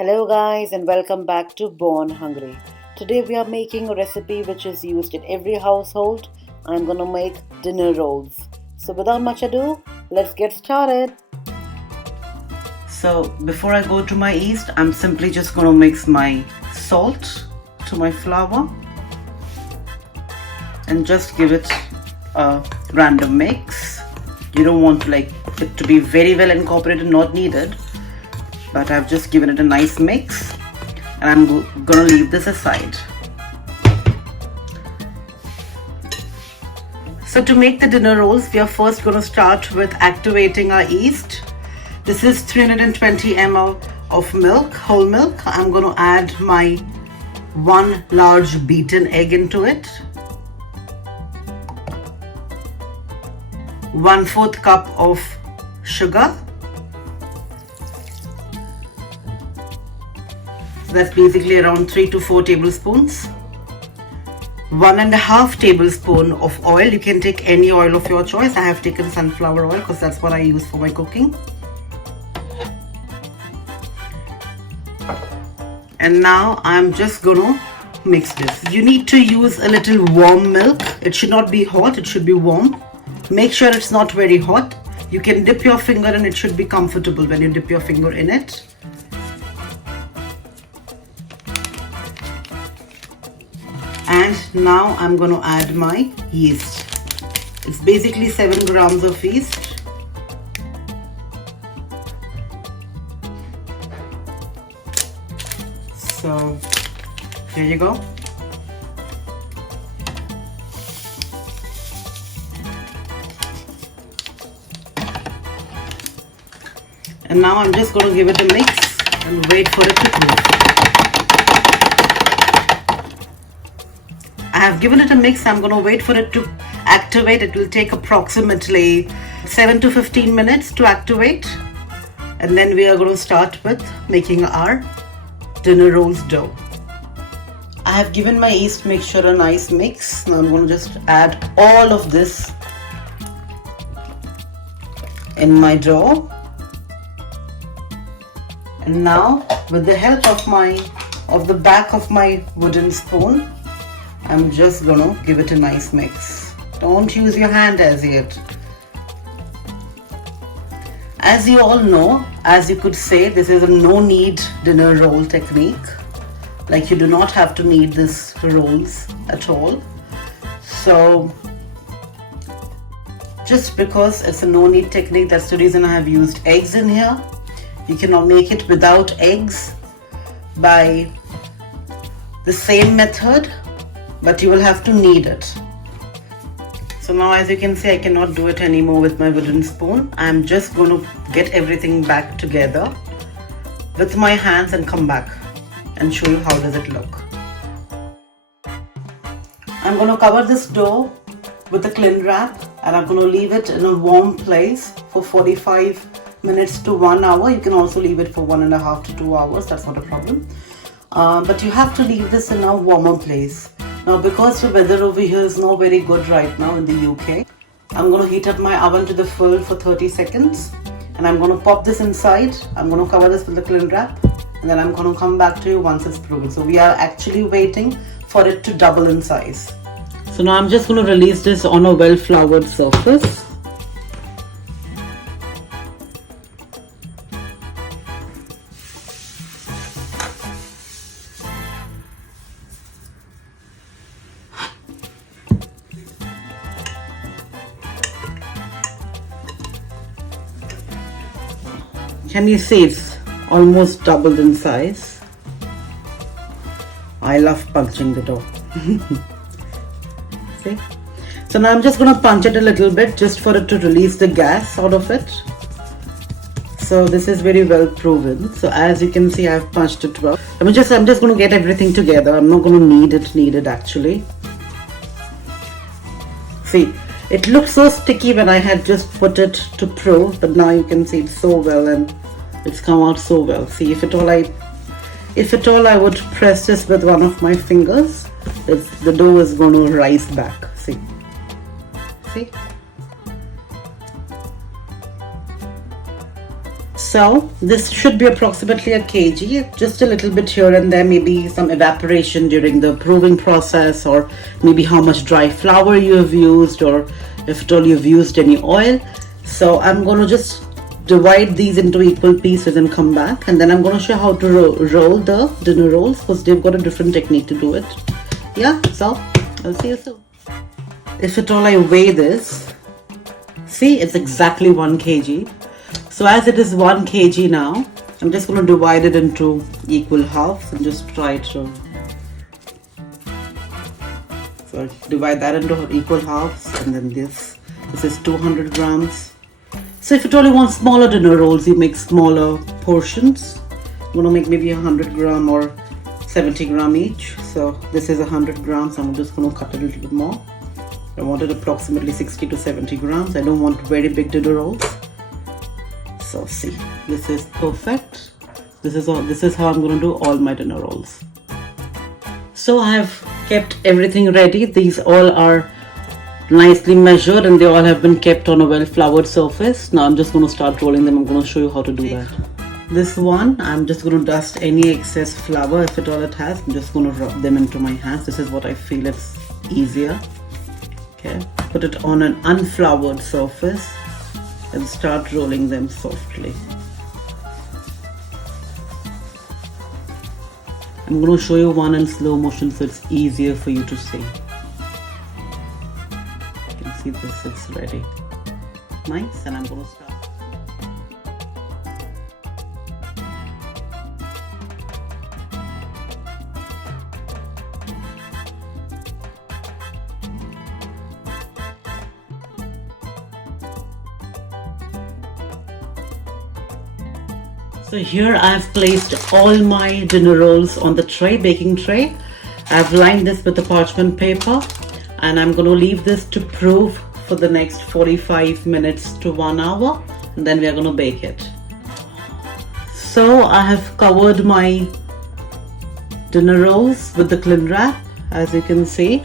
Hello guys and welcome back to Born Hungry. Today we are making a recipe which is used in every household. I'm gonna make dinner rolls. So without much ado, let's get started. So before I go to my yeast, I'm simply just gonna mix my salt to my flour and just give it a random mix. You don't want to like it to be very well incorporated, not needed. But I've just given it a nice mix and I'm gonna leave this aside. So to make the dinner rolls, we are first gonna start with activating our yeast. This is 320 ml of milk, whole milk. I'm gonna add my 1 large beaten egg into it. 1/4 cup of sugar. That's basically around 3 to 4 tablespoons. 1.5 tablespoon of oil. You can take any oil of your choice. I have taken sunflower oil because that's what I use for my cooking. And now I'm just gonna mix this. You need to use a little warm milk. It should not be hot, it should be warm. Make sure it's not very hot. You can dip your finger and it should be comfortable when you dip your finger in it. And now I'm going to add my yeast. It's basically 7 grams of yeast. So here you go. And now I'm just going to give it a mix and wait for it to cool. I have given it a mix. I'm going to wait for it to activate. It will take approximately 7 to 15 minutes to activate. And then we are going to start with making our dinner rolls dough. I have given my yeast mixture a nice mix. Now I'm going to just add all of this in my dough. And now with the help of the back of my wooden spoon, I'm just gonna give it a nice mix. Don't use your hand as yet. As you all know, as you could say, this is a no knead dinner roll technique. Like you do not have to knead these rolls at all. So just because it's a no knead technique, that's the reason I have used eggs in here. You cannot make it without eggs by the same method, but you will have to knead it. So now as you can see, I cannot do it anymore with my wooden spoon. I'm just going to get everything back together with my hands and come back and show you how does it look. I'm going to cover this dough with a cling wrap and I'm going to leave it in a warm place for 45 minutes to 1 hour. You can also leave it for 1.5 to 2 hours, that's not a problem. But you have to leave this in a warmer place. Now because the weather over here is not very good right now in the UK, I'm going to heat up my oven to the full for 30 seconds and I'm going to pop this inside. I'm going to cover this with the cling wrap and then I'm going to come back to you once it's proven. So we are actually waiting for it to double in size. So now I'm just going to release this on a well floured surface. Can you see it's almost doubled in size? I love punching the dough. See? So now I'm just going to punch it a little bit just for it to release the gas out of it. So this is very well proven. So as you can see, I've punched it well. I'm just going to get everything together. I'm not going to knead it actually. See, it looked so sticky when I had just put it to pro, but now you can see it so well and it's come out so well. See, if at all I would press this with one of my fingers, the dough is going to rise back. See? So this should be approximately a kg, just a little bit here and there, maybe some evaporation during the proving process, or maybe how much dry flour you have used, or if at all you've used any oil. So I'm going to just divide these into equal pieces and come back, and then I'm going to show you how to roll the dinner rolls, because they've got a different technique to do it. Yeah, so I'll see you soon. If at all I weigh this, see, it's exactly 1 kg. So as it is 1 kg now, I'm just going to divide it into equal halves and just try to. So divide that into equal halves, and then this is 200 grams. So if you only want smaller dinner rolls, you make smaller portions. I'm going to make maybe 100 gram or 70 gram each. So this is 100 grams. So I'm just going to cut it a little bit more. I want it approximately 60 to 70 grams. I don't want very big dinner rolls. So see, this is perfect. This is how I'm going to do all my dinner rolls. So I have kept everything ready. These all are nicely measured and they all have been kept on a well floured surface. Now I'm just going to start rolling them. I'm going to show you how to do that. This one, I'm just going to dust any excess flour, if at all it has. I'm just going to rub them into my hands. This is what I feel is easier. Okay, put it on an unfloured surface and start rolling them softly. I'm going to show you one in slow motion so it's easier for you to see. You can see this, it's ready. Nice, and I'm going to start. So here I've placed all my dinner rolls on the tray, baking tray. I've lined this with the parchment paper and I'm going to leave this to prove for the next 45 minutes to 1 hour, and then we are going to bake it. So I have covered my dinner rolls with the cling wrap, as you can see.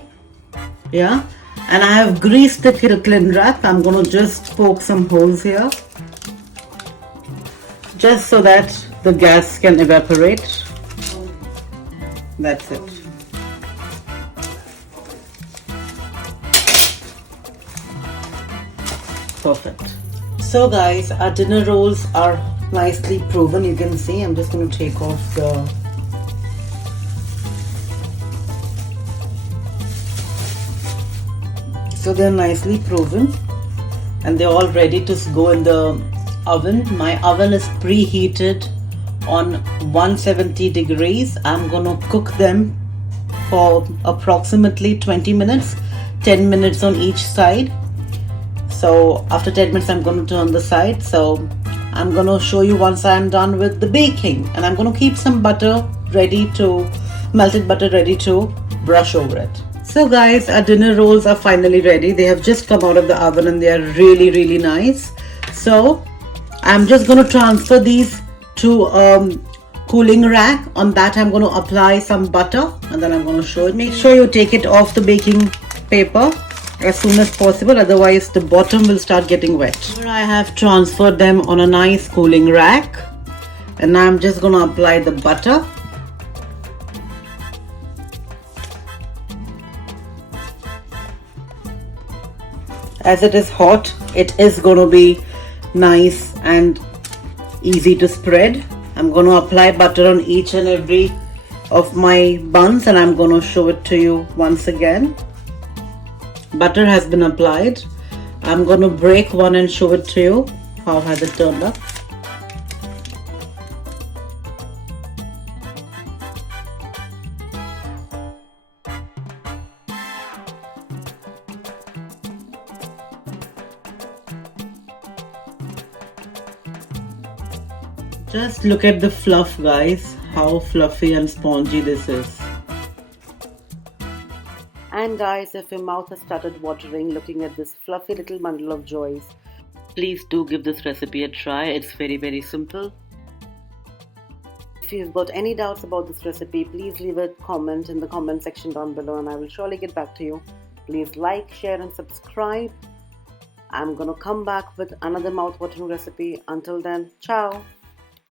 Yeah, and I have greased the cling wrap. I'm going to just poke some holes here, just so that the gas can evaporate. That's it. Perfect. So guys, our dinner rolls are nicely proven. You can see, I'm just going to take off the so they're nicely proven and they're all ready to go in the oven. My oven is preheated on 170 degrees. I'm gonna cook them for approximately 20 minutes, 10 minutes on each side. So after 10 minutes I'm going to turn the side. So I'm going to show you once I'm done with the baking, and I'm going to keep some butter ready to, melted butter ready to brush over it. So guys, our dinner rolls are finally ready. They have just come out of the oven and they are really nice. So I'm just going to transfer these to cooling rack. On that I'm going to apply some butter and then I'm going to show it. Make sure you take it off the baking paper as soon as possible, otherwise the bottom will start getting wet. Here I have transferred them on a nice cooling rack, and now I'm just going to apply the butter. As it is hot, it is going to be nice and easy to spread. I'm going to apply butter on each and every of my buns, and I'm going to show it to you once again. Butter has been applied. I'm going to break one and show it to you. How has it turned up? Just look at the fluff, guys. How fluffy and spongy this is. And guys, if your mouth has started watering looking at this fluffy little bundle of joys, please do give this recipe a try. It's very simple. If you've got any doubts about this recipe, please leave a comment in the comment section down below and I will surely get back to you. Please like, share and subscribe. I'm gonna come back with another mouth-watering recipe. Until then, ciao.